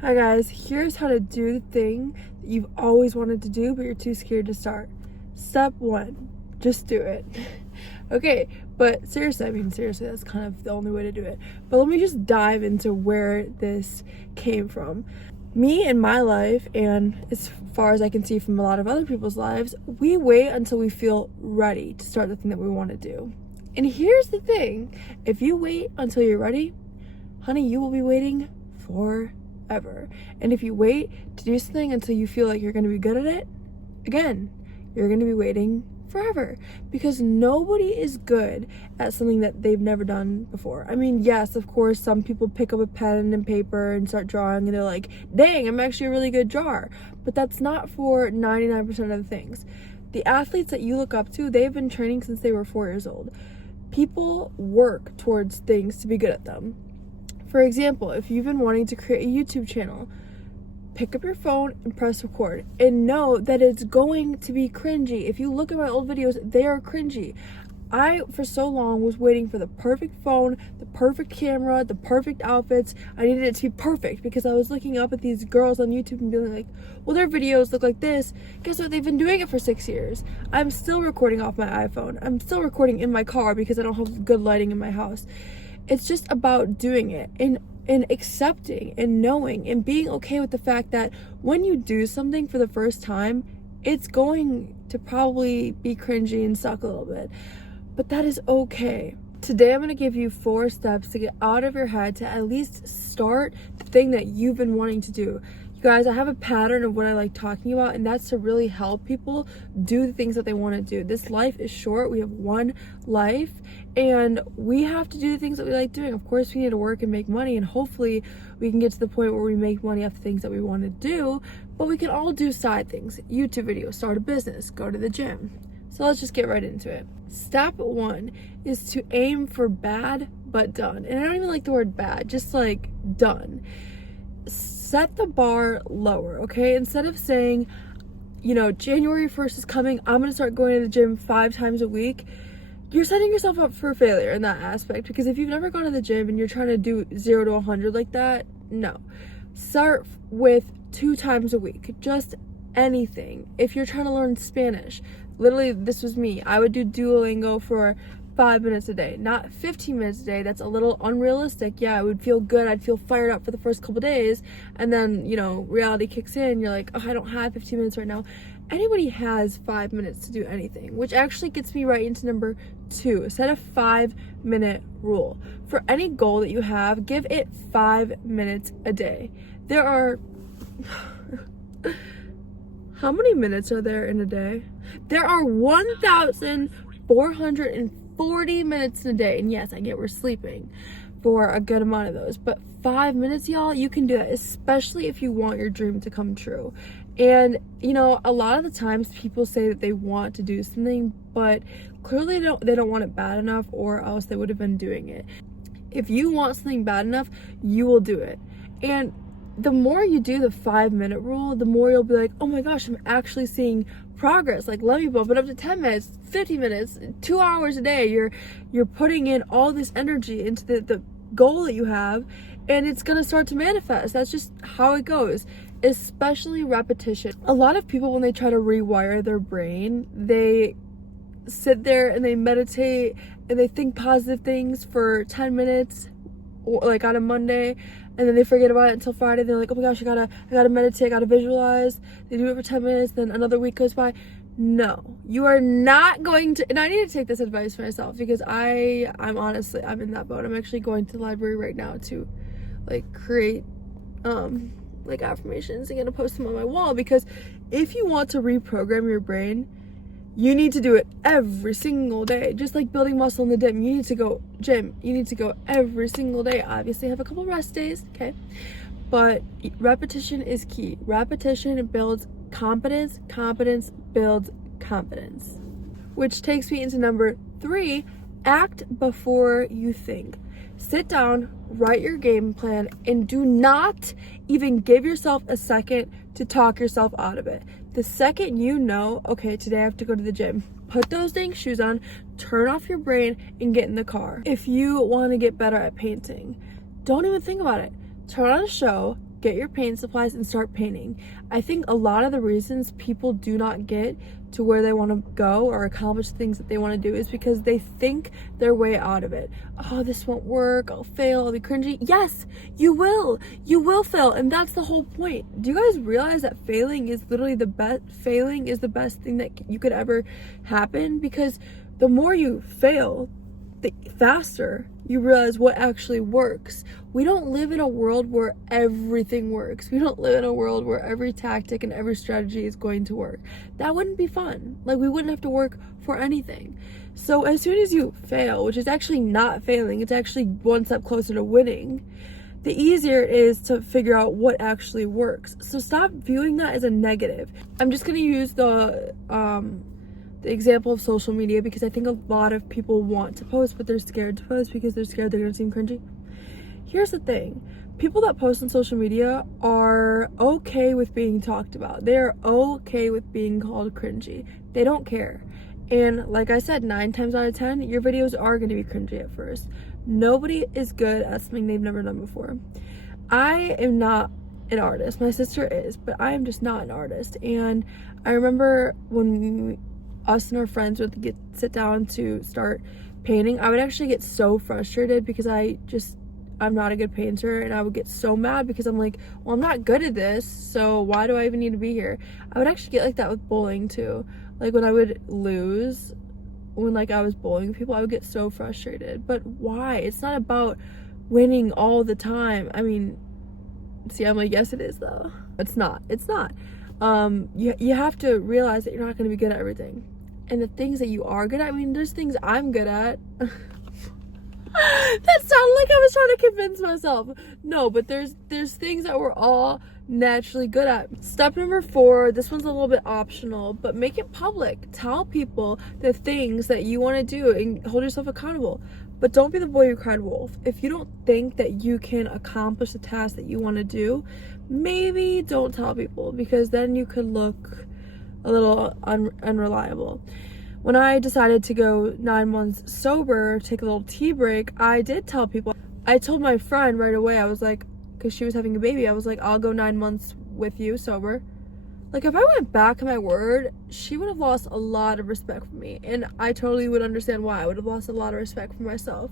Hi guys, here's how to do the thing that you've always wanted to do but you're too scared to start. Step 1, just do it. Okay, but seriously, that's kind of the only way to do it. But let me just dive into where this came from. Me in my life, and as far as I can see from a lot of other people's lives, we wait until we feel ready to start the thing that we want to do. And here's the thing, if you wait until you're ready, honey, you will be waiting forever. And if you wait to do something until you feel like you're going to be good at it, again, you're going to be waiting forever, because nobody is good at something that they've never done before. I mean, yes, of course, some people pick up a pen and paper and start drawing and they're like, dang, I'm actually a really good drawer. But that's not for 99% of the things. The athletes that you look up to, they've been training since they were 4 years old. People work towards things to be good at them. For example, if you've been wanting to create a YouTube channel, pick up your phone and press record and know that it's going to be cringy. If you look at my old videos, they are cringy. I, for so long, was waiting for the perfect phone, the perfect camera, the perfect outfits. I needed it to be perfect because I was looking up at these girls on YouTube and being like, well, their videos look like this. Guess what? They've been doing it for 6 years. I'm still recording off my iPhone. I'm still recording in my car because I don't have good lighting in my house. It's just about doing it and accepting and knowing and being okay with the fact that when you do something for the first time, it's going to probably be cringy and suck a little bit. But that is okay. Today I'm going to give you 4 steps to get out of your head to at least start the thing that you've been wanting to do. You guys, I have a pattern of what I like talking about, and that's to really help people do the things that they want to do. This life is short. We have one life, and we have to do the things that we like doing. Of course, we need to work and make money, and hopefully we can get to the point where we make money off the things that we want to do, but we can all do side things. YouTube videos, start a business, go to the gym. So let's just get right into it. Step 1 is to aim for bad but done. And I don't even like the word bad, just like done. Set the bar lower, okay? Instead of saying, you know, January 1st is coming, I'm gonna start going to the gym 5 times a week, you're setting yourself up for failure in that aspect, because if you've never gone to the gym and you're trying to do 0 to 100 like that, no. Start with 2 times a week, just anything. If you're trying to learn Spanish, literally, this was me. I would do Duolingo for 5 minutes a day, not 15 minutes a day. That's a little unrealistic. Yeah, I would feel good. I'd feel fired up for the first couple days, and then, you know, reality kicks in. You're like, oh, I don't have 15 minutes right now. Anybody has 5 minutes to do anything, which actually gets me right into number 2. Set a 5-minute rule. For any goal that you have, give it 5 minutes a day. There are how many minutes are there in a day? There are 1,440 minutes in a day. And yes, I get we're sleeping for a good amount of those. But 5 minutes, y'all, you can do that, especially if you want your dream to come true. And, you know, a lot of the times people say that they want to do something, but clearly they don't want it bad enough, or else they would have been doing it. If you want something bad enough, you will do it. And the more you do the 5-minute rule, the more you'll be like, oh my gosh, I'm actually seeing progress. Like, let me bump it up to 10 minutes, 50 minutes, 2 hours a day. You're putting in all this energy into the goal that you have, and it's gonna start to manifest. That's just how it goes, especially repetition. A lot of people, when they try to rewire their brain, they sit there and they meditate and they think positive things for 10 minutes, or like on a Monday, and then they forget about it until Friday. They're like, oh my gosh, I gotta meditate, I gotta visualize. They do it for 10 minutes, then another week goes by. No, you are not going to, and I need to take this advice for myself, because I'm honestly, I'm in that boat. I'm actually going to the library right now to like create like affirmations and gonna post them on my wall, because if you want to reprogram your brain, you need to do it every single day. Just like building muscle in the gym, you need to go every single day. Obviously have a couple rest days, okay? But repetition is key. Repetition builds confidence. Confidence builds confidence. Which takes me into number 3, act before you think. Sit down, write your game plan, and do not even give yourself a second to talk yourself out of it. The second you know, okay, today I have to go to the gym, put those dang shoes on, turn off your brain, and get in the car. If you want to get better at painting, don't even think about it. Turn on a show, get your paint supplies and start painting. I think a lot of the reasons people do not get to where they want to go or accomplish things that they want to do is because they think their way out of it. Oh, this won't work, I'll fail, I'll be cringy. Yes, you will fail, and that's the whole point. Do you guys realize that failing is literally the best thing that you could ever happen? Because the more you fail, the faster you realize what actually works. We don't live in a world where everything works. We don't live in a world where every tactic and every strategy is going to work. That wouldn't be fun. Like, we wouldn't have to work for anything. So as soon as you fail, which is actually not failing, it's actually one step closer to winning, the easier it is to figure out what actually works. So stop viewing that as a negative. I'm just gonna use the example of social media because I think a lot of people want to post, but they're scared to post because they're scared they're gonna seem cringy. Here's the thing. People that post on social media are okay with being talked about. They're okay with being called cringy. They don't care. And like I said, 9 times out of 10, your videos are going to be cringy at first. Nobody is good at something they've never done before. I am not an artist. My sister is, but I am just not an artist. And I remember when us and our friends would sit down to start painting, I would actually get so frustrated because I'm not a good painter, and I would get so mad because I'm like, well, I'm not good at this, so why do I even need to be here? I would actually get like that with bowling too. Like, when I would lose, when like I was bowling people, I would get so frustrated. But why? It's not about winning all the time. I mean, see, I'm like, yes it is though. It's not. You have to realize that you're not going to be good at everything. And the things that you are good at, I mean, there's things I'm good at. That sounded like I was trying to convince myself. No, but there's things that we're all naturally good at. Step number 4, this one's a little bit optional, but make it public. Tell people the things that you want to do and hold yourself accountable. But don't be the boy who cried wolf. If you don't think that you can accomplish the task that you want to do, maybe don't tell people, because then you could look a little unreliable. When I decided to go 9 months sober, take a little tea break, I did tell people. I told my friend right away, I was like, because she was having a baby, I was like, I'll go 9 months with you sober. Like, if I went back on my word, she would have lost a lot of respect for me. And I totally would understand why. I would have lost a lot of respect for myself.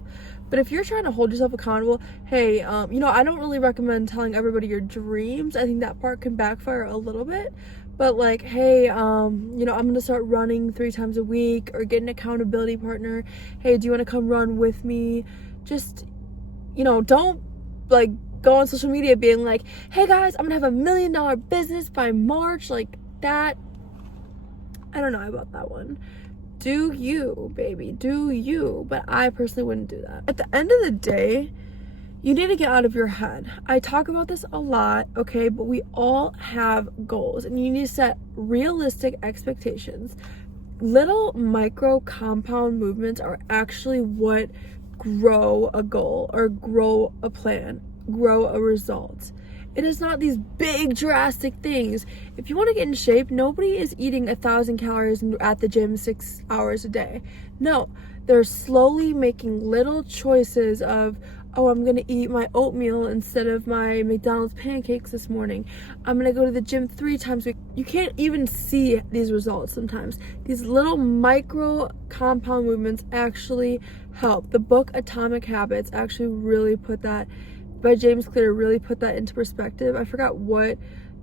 But if you're trying to hold yourself accountable, hey, I don't really recommend telling everybody your dreams. I think that part can backfire a little bit. But like, hey, I'm going to start running 3 times a week, or get an accountability partner. Hey, do you want to come run with me? Just, don't like go on social media being like, hey guys, I'm going to have $1 million business by March. Like that. I don't know about that one. Do you, baby, do you. But I personally wouldn't do that. At the end of the day, you need to get out of your head. I talk about this a lot, okay? But we all have goals, and you need to set realistic expectations. Little micro compound movements are actually what grow a goal, or grow a plan, grow a result. It is not these big drastic things. If you want to get in shape, nobody is eating 1,000 calories at the gym 6 hours a day. No, they're slowly making little choices of, oh, I'm going to eat my oatmeal instead of my McDonald's pancakes this morning. I'm going to go to the gym 3 times a week. You can't even see these results sometimes. These little micro compound movements actually help. The book Atomic Habits actually really put that, by James Clear, really put that into perspective. I forgot what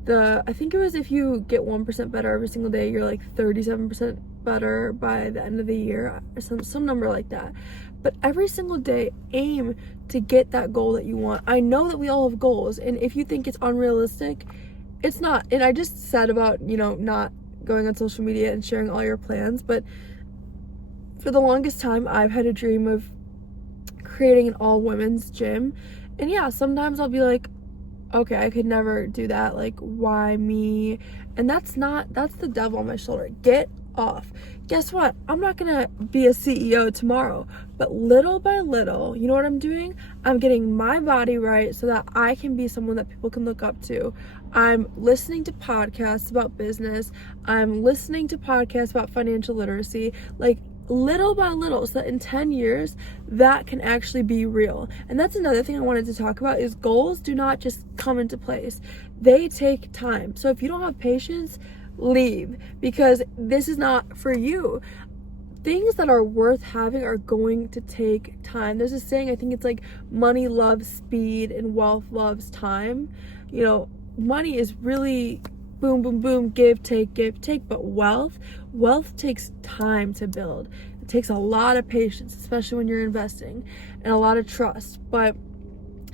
I think it was, if you get 1% better every single day, you're like 37% better by the end of the year, or some number like that. But every single day, aim to get that goal that you want. I know that we all have goals, and if you think it's unrealistic, it's not. And I just said about, not going on social media and sharing all your plans, but for the longest time, I've had a dream of creating an all-women's gym. And yeah, sometimes I'll be like, okay, I could never do that. Like, why me? And that's the devil on my shoulder. Get off. Guess what? I'm not gonna be a CEO tomorrow, but little by little, you know what I'm doing? I'm getting my body right so that I can be someone that people can look up to. I'm listening to podcasts about business. I'm listening to podcasts about financial literacy. Like, little by little, so that in 10 years that can actually be real. And that's another thing I wanted to talk about, is goals do not just come into place. They take time. So if you don't have patience, leave, because this is not for you. Things that are worth having are going to take time. There's a saying, I think it's like, money loves speed and wealth loves time. You know, money is really boom, boom, boom, give, take, but wealth takes time to build. It takes a lot of patience, especially when you're investing, and a lot of trust. But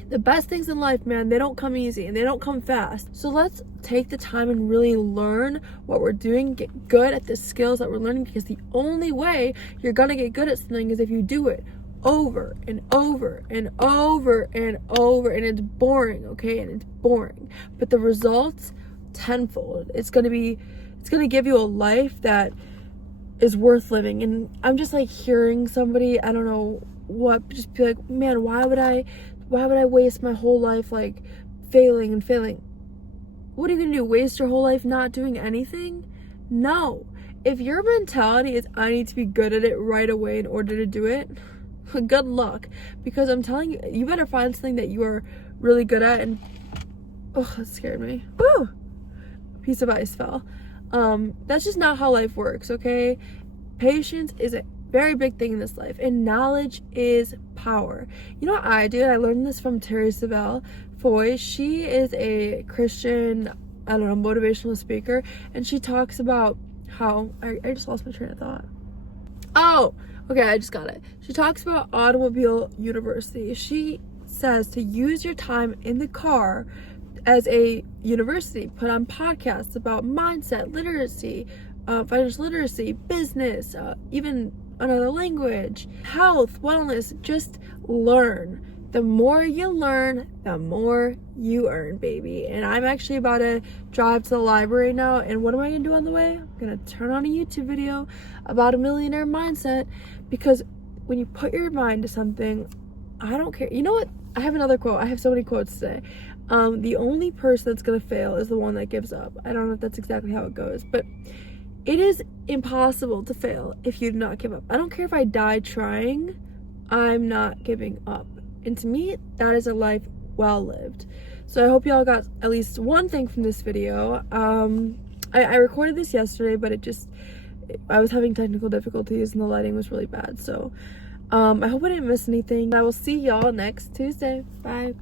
the best things in life, man, they don't come easy and they don't come fast. So let's take the time and really learn what we're doing, get good at the skills that we're learning, because the only way you're gonna get good at something is if you do it over and over and over and over. And it's boring, okay? And it's boring, but the results tenfold. It's gonna give you a life that is worth living. And I'm just like hearing somebody, I don't know what, just be like, man, why would I waste my whole life like failing and failing? What are you gonna do, waste your whole life not doing anything? No. If your mentality is, I need to be good at it right away in order to do it, good luck. Because I'm telling you, you better find something that you are really good at. And oh, that scared me. Woo! A piece of ice fell. That's just not how life works, okay? Patience is a very big thing in this life, and knowledge is power. You know what I did? I learned this from Terry Savelle Foy. She is a Christian, I don't know, motivational speaker, and she talks about how I just lost my train of thought. Oh, okay, I just got it. She talks about Automobile University. She says to use your time in the car as a university. Put on podcasts about mindset, literacy, financial literacy, business, even another language, health, wellness. Just learn. The more you learn, the more you earn, baby. And I'm actually about to drive to the library now, and what am I gonna do on the way? I'm gonna turn on a YouTube video about a millionaire mindset, because when you put your mind to something, I don't care. You know what? I have another quote. I have so many quotes today. The only person that's gonna fail is the one that gives up. I don't know if that's exactly how it goes, but it is impossible to fail if you do not give up. I don't care if I die trying, I'm not giving up. And to me, that is a life well lived. So I hope y'all got at least one thing from this video. I recorded this yesterday, but I was having technical difficulties and the lighting was really bad. So I hope I didn't miss anything. I will see y'all next Tuesday. Bye.